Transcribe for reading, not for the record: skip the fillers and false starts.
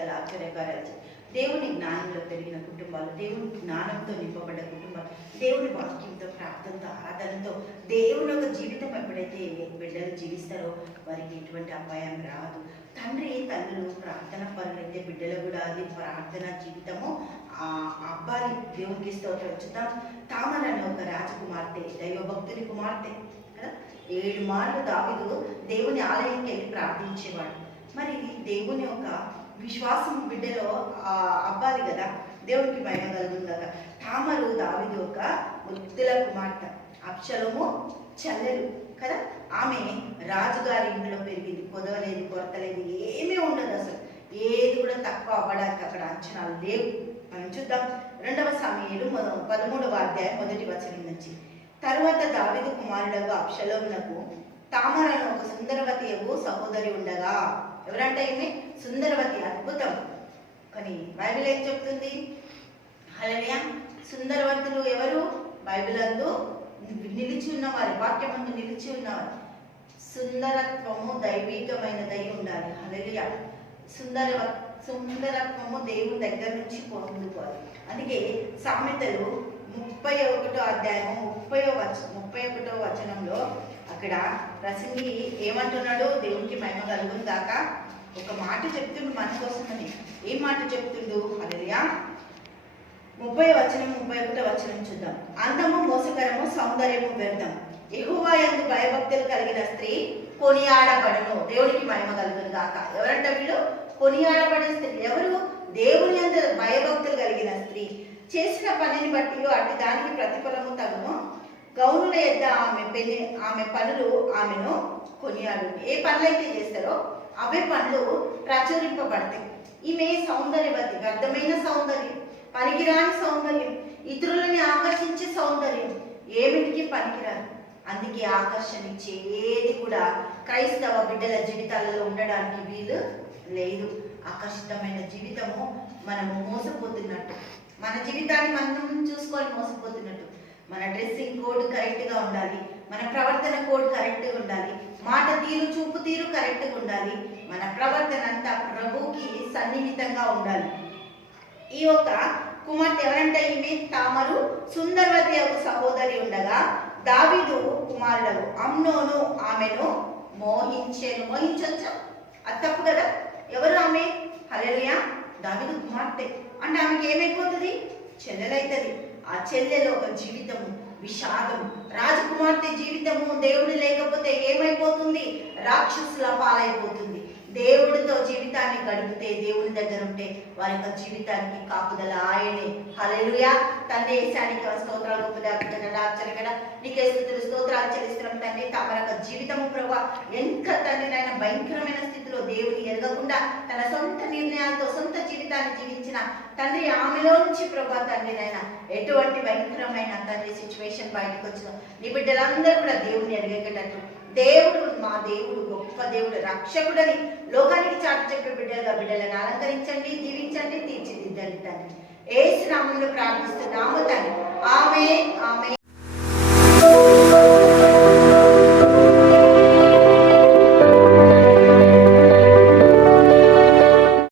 అద్భుతాలు ఆశ్చర్యకార్యాలు దేవుని జ్ఞానంలో పెరిగిన కుటుంబాలు, దేవుని జ్ఞానంతో నింపబడ్డ కుటుంబాలు, దేవుని వాక్యంతో, ప్రార్థనతో, ఆరాధనతో దేవుని యొక్క జీవితం ఎప్పుడైతే బిడ్డలు జీవిస్తారో వారికి ఎటువంటి అపాయం రాదు. తండ్రి తల్లులు ప్రార్థన పరులైతే బిడ్డలు కూడా అది ప్రార్థన జీవితము అబ్బాయి దేవునికి స్తోత్రం చూద్దాం. తామర అనే ఒక రాజకుమార్తె, దైవభక్తుని కుమార్తె కదా. 7 మార్లు దావీదు దేవుని ఆలయంకి వెళ్ళి ప్రార్థించేవాడు. మరి దేవుని యొక్క విశ్వాసం బిడ్డలో అబ్బాయి కదా, దేవునికి భయం కలుగుతుంది కదా. తామరు దావీదు యొక్క ముద్దుల కుమార్తె, అబ్షలోము చెల్లెలు కదా. ఆమె రాజుగారి ఇంట్లో పెరిగింది. కొదవలేదు, కొరత లేదు, ఏమీ ఉండదు. అసలు ఏది కూడా తక్కువ అవ్వడానికి అక్కడ అంచనాలు లేవు. మనం చూద్దాం 2వ సమూయేలు 13వ అధ్యాయం 1వ వచనం నుంచి. తరువాత దావీదు కుమారుడు అబ్షలోమునకు తామరను ఒక సుందరవతి సహోదరి ఉండగా. ఎవరంటే ఈమె సుందరవతి, అద్భుతం. కానీ బైబిల్ ఏం చెప్తుంది? హల్లెలూయా. సుందరవతులు ఎవరు? బైబిల్ అందు నిలిచి ఉన్నవారు, వాక్యం అందు నిలిచి ఉన్నవారు. సుందరత్వము దైవికమైనదై ఉండాలి. హల్లెలూయా. సుందరత్వము దేవుని దగ్గర నుంచి పొందుకోవాలి. అందుకే సామెతలు 31వ అధ్యాయం 31వ వచనంలో అక్కడ ప్రసంగి ఏమంటున్నాడు? దేవునికి మహిమ కలుగును గాక. ఒక మాట చెప్తుండు మన కోసమని. ఏం మాట చెప్తుండు? హల్లెలూయా. 30వ వచనం 31వ వచనం చూద్దాం. అందము మోసకరము, సౌందర్యము వ్యర్థం. యెహోవా యందు భయభక్తులు కలిగిన స్త్రీ కొనియాడబడును. దేవునికి మహిమ కలుగును గాక. ఎవరంట వీళ్ళు? కొనియాడబడే స్త్రీ. ఎవరు? దేవుని యందు భయభక్తులు కలిగిన స్త్రీ. చేసిన పనిని బట్టి అటు దానికి ప్రతిఫలము తగును. గౌనుల యొద్ద ఆమె పనులు ఆమెను కొనియాడు. ఏ పనులైతే చేస్తారో అవే పనులు ప్రచురింపబడతాయి. ఈమె సౌందర్యవతి, వ్యర్థమైన సౌందర్యం, పనికిరాని సౌందర్యం, ఇతరులని ఆకర్షించే సౌందర్యం, ఏమిటికి పనికిరాదు. అందుకే ఆకర్షణ ఇచ్చే ఏది కూడా క్రైస్తవ బిడ్డల జీవితాలలో ఉండడానికి వీలు లేదు. ఆకర్షితమైన జీవితము మనము మోసపోతున్నట్టు, మన జీవితాన్ని మనం చూసుకొని మోసపోతున్నట్టు. మన డ్రెస్సింగ్ కోడ్ కరెక్ట్గా ఉండాలి, మన ప్రవర్తన కోడ్ కరెక్ట్గా ఉండాలి, మాట తీరు, చూపు తీరు కరెక్ట్గా ఉండాలి. మన ప్రవర్తన అంతా ప్రభువుకి సన్నిహితంగా ఉండాలి. ఈ యొక్క కుమార్తె ఎవరంటే ఈమె తామరు సుందరవతి యొక్క సహోదరి ఉండగా దావీదు కుమారుడు అమ్నోను ఆమెను మోహించెను. మోహించొచ్చా? అది తప్పు కదా. ఎవరు ఆమె? హల్లెలూయా. దావీదు కుమార్తె అంటే ఆమెకి ఏమైపోతుంది? చెల్లెలైతుంది. ఆ చెల్లెలో ఒక జీవితము విషాదము. రాజకుమార్తె జీవితము దేవుడు లేకపోతే ఏమైపోతుంది? రాక్షసుల పాలైపోతుంది. దేవుడితో జీవితాన్ని గడిపితే, దేవుని దగ్గర ఉంటే వారి యొక్క జీవితానికి కాపుదల ఆయనే. హల్లెలూయా. తండ్రి యేసానికి స్తోత్రాలు, ఆశ్చర్యకర నీకే స్తుతులు, స్తోత్రాలు చెల్లిస్తున్నాం తండ్రి. తమ యొక్క జీవితము ప్రభా ఎంత తండ్రి నాయన భయంకరమైన స్థితిలో దేవుని ఎరగకుండా తన సొంత నిర్ణయాలతో సొంత జీవితాన్ని జీవించిన తండ్రి, ఆమెలో నుంచి ప్రభా తండ్రి నాయన ఎటువంటి భయంకరమైన తండ్రి సిచ్యువేషన్ బయటకు వచ్చిన నీ బిడ్డలందరూ కూడా దేవుని ఎరగేటట్టు, దేవుడు మా దేవుడు గొప్ప దేవుడు, రక్షకుడని లోకానికి చాటి చెప్పే బిడ్డలను అలంకరించండి, దీవించండి, తీర్చిదిద్దండి తండ్రి. యేసు నామములో ప్రార్థిస్తున్నాము తండ్రి. ఆమేన్, ఆమేన్.